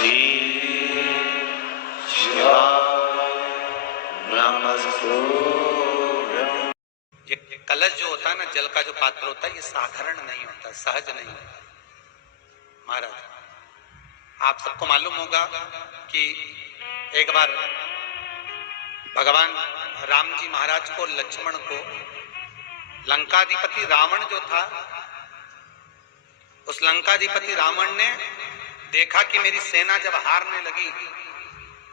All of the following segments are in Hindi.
श्री शिवाय नमस्तुभ्यं। ये कलश जो होता है ना, जल का जो पात्र होता है, ये साधारण नहीं होता, सहज नहीं होता। महाराज, आप सबको मालूम होगा कि एक बार भगवान राम जी महाराज को, लक्ष्मण को, लंकाधिपति रावण जो था, उस लंकाधिपति रावण ने देखा कि मेरी सेना जब हारने लगी,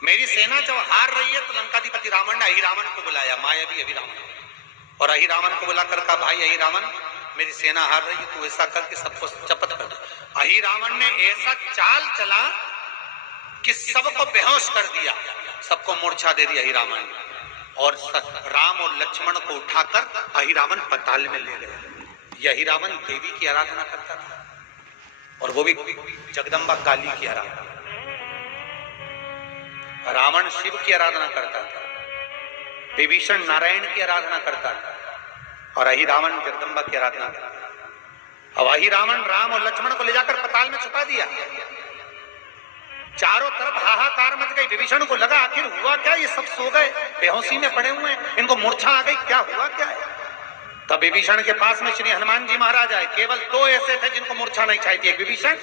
मेरी सेना जब हार रही है, तो लंकाधिपति रावण ने अहिरावण को बुलाया, मायावी अहिरावण, और अहिरावण को बुलाकर कहा, भाई अहिरावण, मेरी सेना हार रही है, तू ऐसा करके सबको चपत कर दे। अहिरावण ने ऐसा चाल चला कि सबको बेहोश कर दिया, सबको मूर्छा दे दी अहिरावण ने, और राम और लक्ष्मण को उठाकर अहिरावण पताल में ले गए। यह अहिरावण देवी की आराधना करता था, और वो भी जगदम्बा काली की आराधना। रावण शिव की आराधना करता था, विभीषण नारायण की आराधना करता था, और अहिरावण जगदम्बा की आराधना करता था। अब अहिरावण राम और लक्ष्मण को ले जाकर पताल में छुपा दिया। चारों तरफ हाहाकार मच गई। विभीषण को लगा आखिर हुआ क्या, ये सब सो गए, बेहोशी में पड़े हुए हैं, इनको मूर्छा आ गई, क्या हुआ क्या है। तब विभीषण के पास में श्री हनुमान जी महाराज आए। केवल दो ऐसे थे जिनको मूर्छा नहीं चाहिए थी, एक विभीषण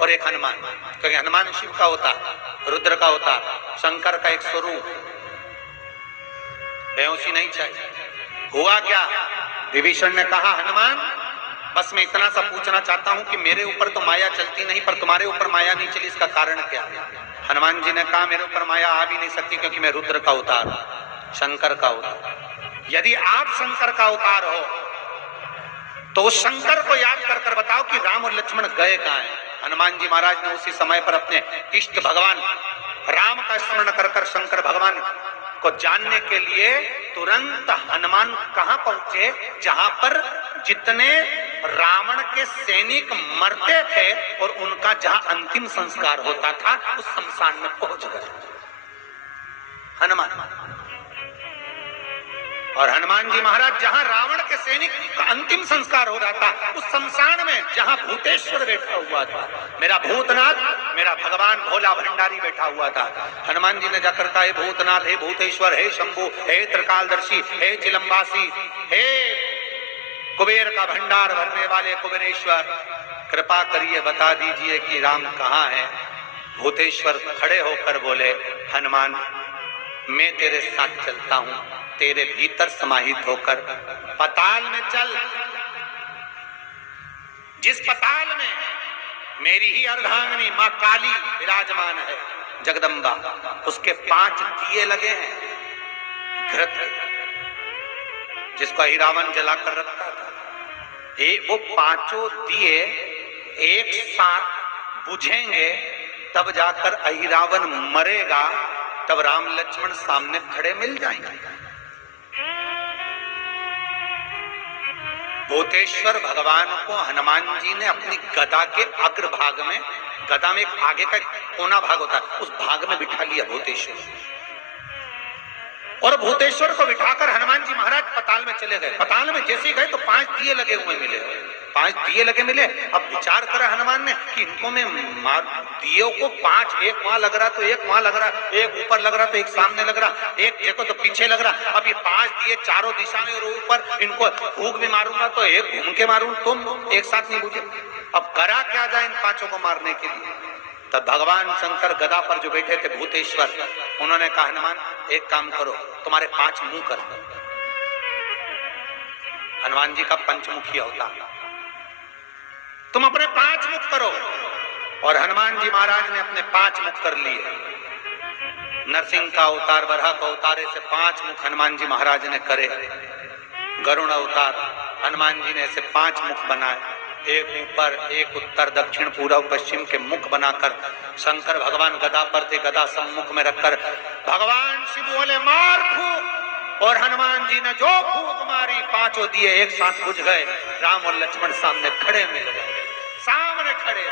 और एक हनुमान, क्योंकि हनुमान शिव का होता, रुद्र का होता, शंकर का एक स्वरूप, बेहोशी नहीं चाहिए। हुआ क्या, विभीषण ने कहा, हनुमान बस मैं इतना सा पूछना चाहता हूं कि मेरे ऊपर तो माया चलती नहीं, पर तुम्हारे ऊपर माया नहीं चली, इसका कारण क्या। हनुमान जी ने कहा, मेरे ऊपर माया आ भी नहीं सकती, क्योंकि मैं रुद्र का अवतार, शंकर का अवतार। यदि आप शंकर का अवतार हो तो उस शंकर को याद कर कर बताओ कि राम और लक्ष्मण गए कहां हैं। हनुमान जी महाराज ने उसी समय पर अपने इष्ट भगवान राम का स्मरण कर कर शंकर भगवान को जानने के लिए तुरंत हनुमान कहां पहुंचे, जहां पर जितने रावण के सैनिक मरते थे और उनका जहां अंतिम संस्कार होता था, उस शमशान में पहुंच गए हनुमान। और हनुमान जी महाराज जहां रावण के सैनिक का अंतिम संस्कार हो रहा था, उस शमशान में जहां भूतेश्वर बैठा हुआ था, मेरा भूतनाथ, मेरा भगवान भोला भंडारी बैठा हुआ था। हनुमान जी ने जाकर कहा, हे भूतनाथ, हे भूतेश्वर, हे शंभु, हे त्रिकालदर्शी, हे चिलम्बासी, हे कुबेर का भंडार भरने वाले कुबेरेश्वर, कृपा करिए बता दीजिए कि राम कहाँ है। भूतेश्वर खड़े होकर बोले, हनुमान मैं तेरे साथ चलता हूं, तेरे भीतर समाहित होकर पताल में चल। जिस पताल में मेरी ही अर्धांगिनी मां काली विराजमान है, जगदम्बा, उसके 5 दिए लगे हैं घृत, जिसको अहिरावण जलाकर रखता था। वो 5 दिए एक साथ बुझेंगे, तब जाकर अहिरावण मरेगा, तब राम लक्ष्मण सामने खड़े मिल जाएंगे। भूतेश्वर भगवान को हनुमान जी ने अपनी गदा के अग्रभाग में, गदा में एक आगे का कोना भाग होता है, उस भाग में बिठा लिया भूतेश्वर, और भूतेश्वर को बिठाकर हनुमान जी महाराज पताल में चले गए। पताल में जैसे गए तो 5 दिए लगे हुए मिले, 5 दिए लगे मिले। अब विचार करा हनुमान ने कि इनको मैं दियों को 5, एक वहां लग रहा तो एक वहां लग रहा, एक ऊपर लग रहा तो एक सामने लग रहा, एक देखो तो पीछे लग रहा। अब ये 5 दिए चारों दिशा में और ऊपर, इनको फूंक भी मारूंगा तो एक घूम के मारूं, तुम एक साथ नहीं बुझे। अब करा क्या जाए इन 5 को मारने के लिए। तब भगवान शंकर गदा पर जो बैठे थे भूतेश्वर, उन्होंने कहा, हनुमान एक काम करो, तुम्हारे 5 मुंह कर। हनुमान जी का पंचमुखी अवतार, तुम अपने 5 मुख करो। और हनुमान जी महाराज ने अपने 5 मुख कर लिए। नरसिंह का अवतार, वराह का अवतार, ऐसे 5 मुख हनुमान जी महाराज ने करे। गरुड़ अवतार, हनुमान जी ने ऐसे 5 मुख बनाए, एक ऊपर, एक उत्तर, दक्षिण, पूर्व, पश्चिम के मुख बनाकर शंकर भगवान गदा पर थे, गदा सम्मुख में रखकर भगवान शिव बोले, मार फूंक। और हनुमान जी ने जो फूंक मारी, 5 दिए एक साथ बुझ गए। राम और लक्ष्मण सामने खड़े मिल गए, सामने खड़े।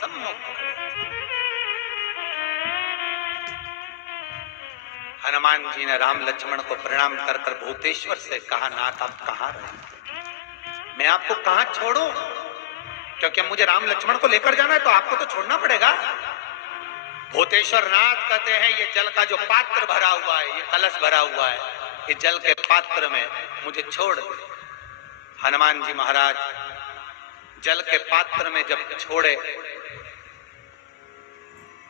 सम्मुख हनुमान जी ने राम लक्ष्मण को प्रणाम कर कर भूतेश्वर से कहा, नाथ आप कहाँ रहे। मैं आपको कहां छोड़ूं? क्योंकि अब मुझे राम लक्ष्मण को लेकर जाना है तो आपको तो छोड़ना पड़ेगा। भूतेश्वर नाथ कहते हैं ये जल का जो पात्र भरा हुआ है, ये कलश भरा हुआ है, ये जल के पात्र में मुझे छोड़ दे। हनुमान जी महाराज जल के पात्र में जब छोड़े,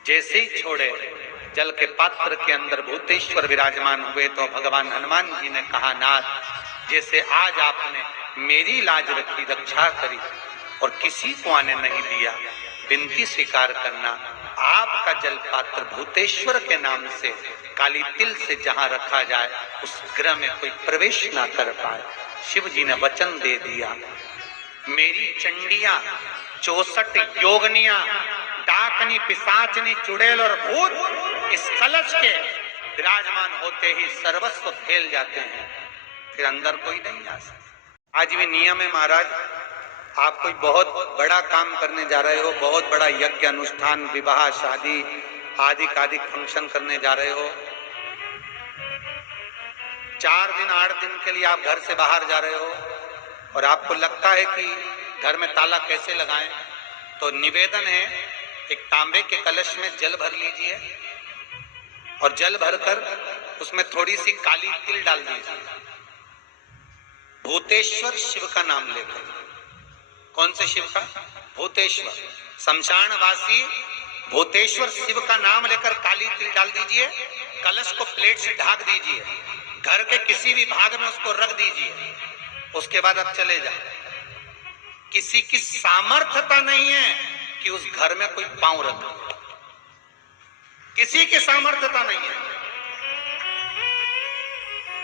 जैसे ही छोड़े, जल के पात्र के अंदर भूतेश्वर विराजमान हुए तो भगवान हनुमान जी ने कहा, नाथ जैसे आज आपने मेरी लाज रखी, रक्षा करी और किसी को आने नहीं दिया, विनती स्वीकार करना, आपका जल पात्र भूतेश्वर के नाम से काली तिल से जहां रखा जाए उस ग्रह में कोई प्रवेश ना कर पाए। शिव जी ने वचन दे दिया, मेरी चंडियां 64 योगनियां, डाकनी, पिशाचनी, चुड़ैल और भूत इस कलश के विराजमान होते ही सर्वस्व फैल जाते हैं, फिर अंदर कोई नहीं आ सकता। आज भी नियम है महाराज, आप कोई बहुत बड़ा काम करने जा रहे हो, बहुत बड़ा यज्ञ अनुष्ठान, विवाह, शादी आदि आदि फंक्शन करने जा रहे हो, 4 दिन 8 दिन के लिए आप घर से बाहर जा रहे हो और आपको लगता है कि घर में ताला कैसे लगाएं, तो निवेदन है एक तांबे के कलश में जल भर लीजिए और जल भरकर उसमें थोड़ी सी काली तिल डाल दीजिए, भूतेश्वर शिव का नाम लेकर। कौन से शिव का? भूतेश्वर, शमशानवासी भूतेश्वर शिव का नाम लेकर काली तिल डाल दीजिए, कलश को प्लेट से ढक दीजिए, घर के किसी भी भाग में उसको रख दीजिए, उसके बाद अब चले जाए। किसी की सामर्थ्यता नहीं है कि उस घर में कोई पांव रखे, किसी की सामर्थ्यता नहीं है।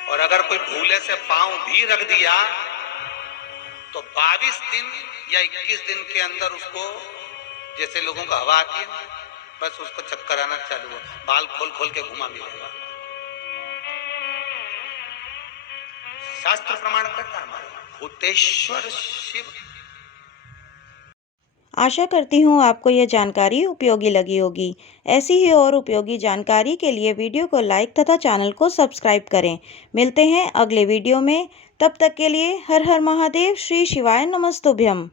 और अगर कोई भूले से पांव भी रख दिया तो 22 दिन या 21 दिन के अंदर उसको, जैसे लोगों को हवा आती है, बस उसको चक्कर आना चालू हो, बाल खोल खोल के घुमा मिलेगा। शास्त्र प्रमाण करता है हमारा भूतेश्वर शिव। आशा करती हूँ आपको यह जानकारी उपयोगी लगी होगी। ऐसी ही और उपयोगी जानकारी के लिए वीडियो को लाइक तथा चैनल को सब्सक्राइब करें। मिलते हैं अगले वीडियो में, तब तक के लिए हर हर महादेव, श्री शिवाय नमस्तुभ्यम।